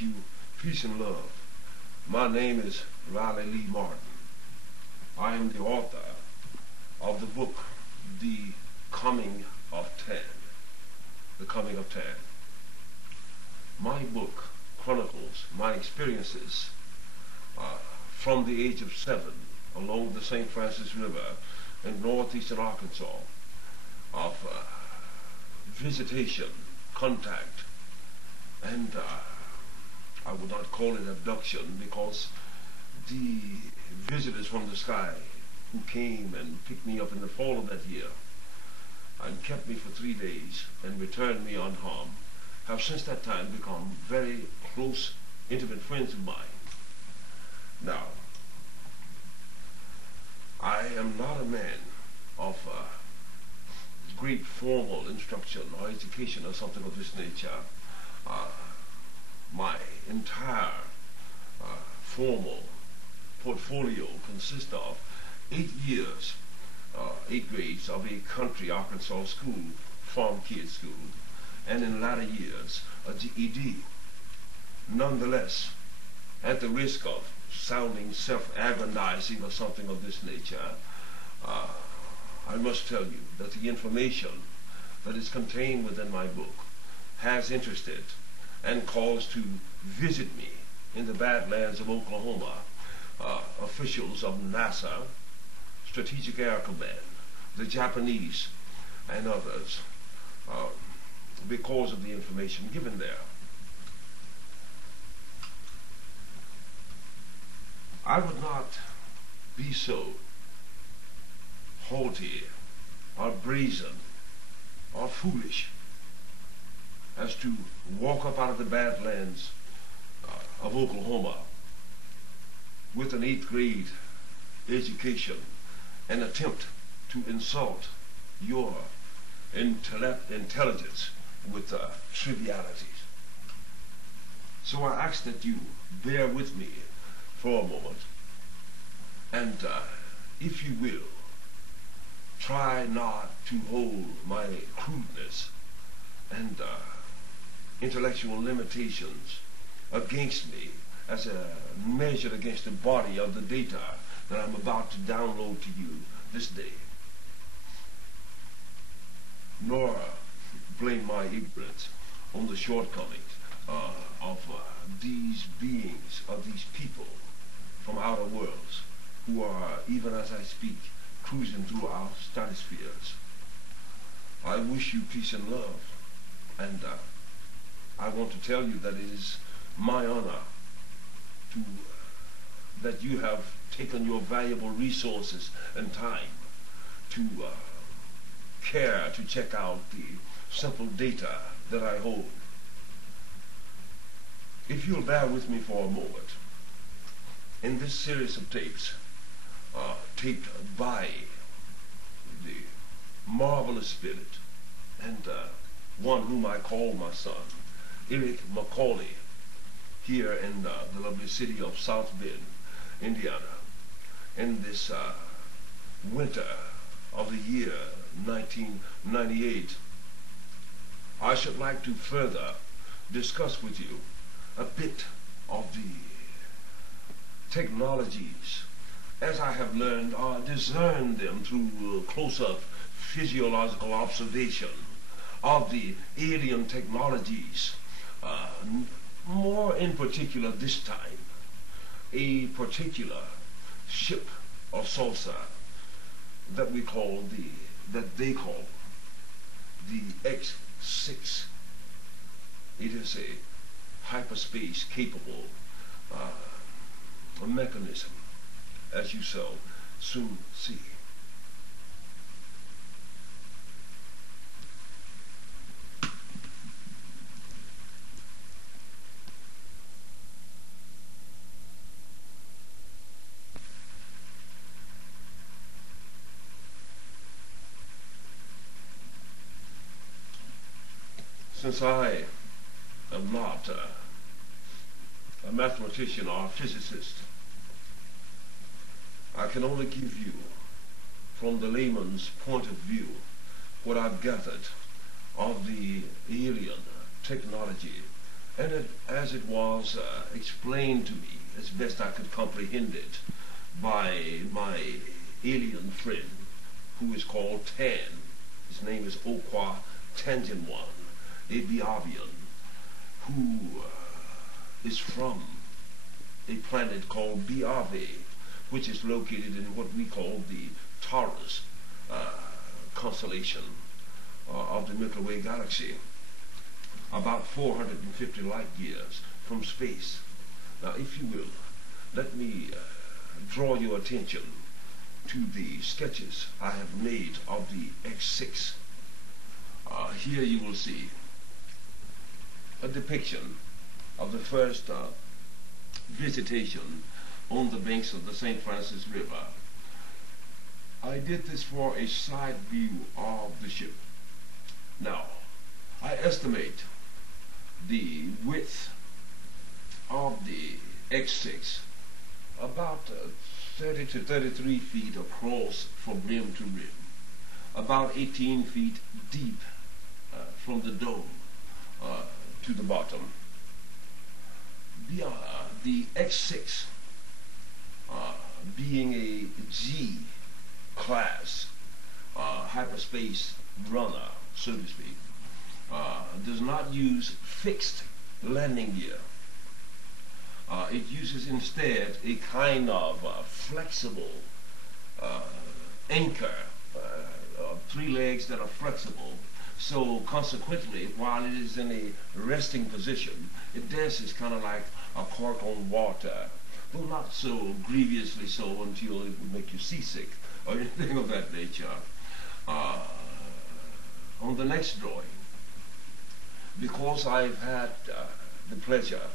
wish you peace and love. My name is Riley Lee Martin. I am the author of the book, The Coming of 10. The Coming of 10. My book chronicles my experiences from the age of 7 along the St. Francis River in northeastern Arkansas of visitation, contact, and I would not call it abduction, because the visitors from the sky who came and picked me up in the fall of that year and kept me for 3 days and returned me unharmed have since that time become very close, intimate friends of mine. Now, I am not a man of great formal instruction or education or something of this nature. My entire formal portfolio consists of 8 years, 8 grades of a country Arkansas school, farm kids school, and in latter years a GED. Nonetheless, at the risk of sounding self-aggrandizing or something of this nature, I must tell you that the information that is contained within my book has interested and calls to visit me in the Badlands of Oklahoma officials of NASA, Strategic Air Command, the Japanese, and others, because of the information given there. I would not be so haughty or brazen or foolish as to walk up out of the Badlands of Oklahoma with an 8th grade education and attempt to insult your intelligence with trivialities. So I ask that you bear with me for a moment, and if you will, try not to hold my crudeness and intellectual limitations against me as measured against the body of the data that I'm about to download to you this day. Nor blame my ignorance on the shortcomings of these beings, of these people from outer worlds who are, even as I speak, cruising through our stratospheres. I wish you peace and love, and I want to tell you that it is my honor that you have taken your valuable resources and time to care to check out the simple data that I hold. If you'll bear with me for a moment, in this series of tapes, taped by the marvelous spirit and one whom I call my son, Eric Macaulay, here in the lovely city of South Bend, Indiana, in this winter of the year 1998, I should like to further discuss with you a bit of the technologies as I have learned or discerned them through close-up physiological observation of the alien technologies, more in particular this time, a particular ship or saucer that they call the X-6. It is a hyperspace capable mechanism, as you shall soon see. Since I am not a mathematician or a physicist, I can only give you, from the layman's point of view, what I've gathered of the alien technology And as it was explained to me, as best I could comprehend it, by my alien friend, who is called Tan. His name is Okwa Tangenwan, a Biavian, who is from a planet called Biave, which is located in what we call the Taurus constellation of the Milky Way galaxy, about 450 light years from space. Now, if you will, let me draw your attention to the sketches I have made of the X-6. Here you will see a depiction of the first visitation on the banks of the St. Francis River. I did this for a side view of the ship. Now, I estimate the width of the X-6 about 30 to 33 feet across from rim to rim, about 18 feet deep from the dome to the bottom. The X-6 being a G-class hyperspace runner, so to speak, does not use fixed landing gear. It uses instead a kind of flexible anchor, 3 legs that are flexible. So consequently, while it is in a resting position, it dances kind of like a cork on water, though not so grievously so until it would make you seasick or anything of that nature. On the next drawing, because I've had the pleasure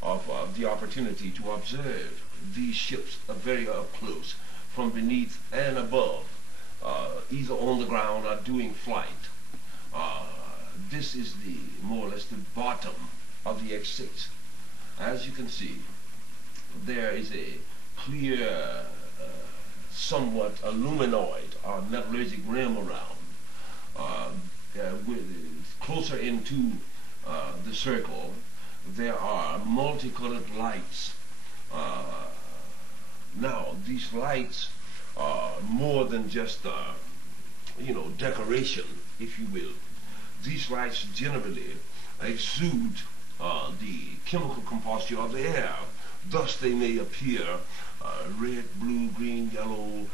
of the opportunity to observe these ships very up close, from beneath and above, either on the ground or doing flight. This is the more or less the bottom of the X-6. As you can see, there is a clear, somewhat luminoid or metallurgic rim around. Closer into the circle, there are multicolored lights. Now, these lights are more than just, decoration, if you will. These lights generally exude the chemical composition of the air. Thus, they may appear red, blue, green, yellow,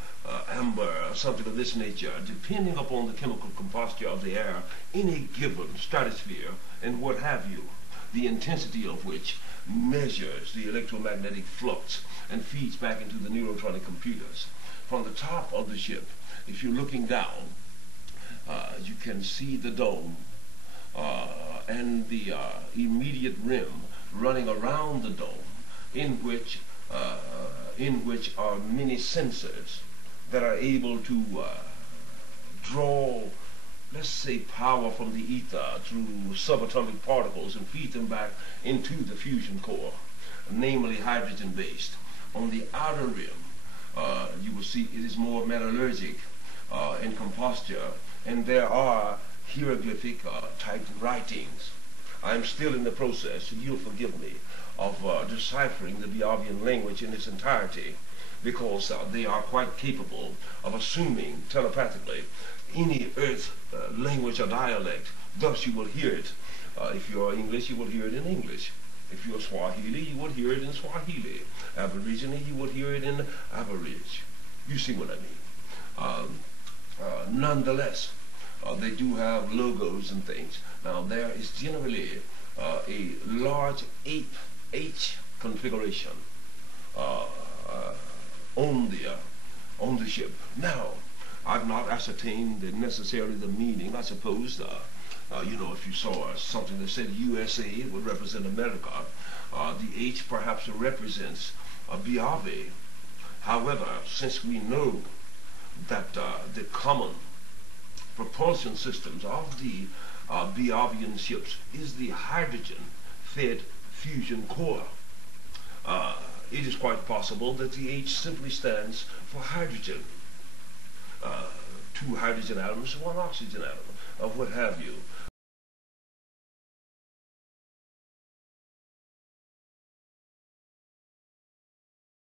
amber, something of this nature, depending upon the chemical composition of the air in a given stratosphere and what have you, the intensity of which measures the electromagnetic flux and feeds back into the neurotronic computers. From the top of the ship, if you're looking down, you can see the dome and the immediate rim running around the dome, in which are many sensors that are able to draw, let's say, power from the ether through subatomic particles and feed them back into the fusion core, namely hydrogen-based. On the outer rim, you will see it is more metallurgic in composture, and there are hieroglyphic typed writings. I'm still in the process, you'll forgive me, of deciphering the Biavian language in its entirety, because they are quite capable of assuming telepathically any Earth language or dialect. Thus you will hear it. If you're English, you will hear it in English. If you're Swahili, you will hear it in Swahili. Aborigine, you will hear it in Aborigine. You see what I mean. Nonetheless, they do have logos and things. Now, there is generally a large ape H configuration on the ship. Now, I've not ascertained necessarily the meaning. I suppose, if you saw something that said USA, it would represent America. The H perhaps represents Biave. However, since we know that the common propulsion systems of the Biavian ships is the hydrogen-fed fusion core, it is quite possible that the H simply stands for hydrogen. 2 hydrogen atoms, 1 oxygen atom, or what have you.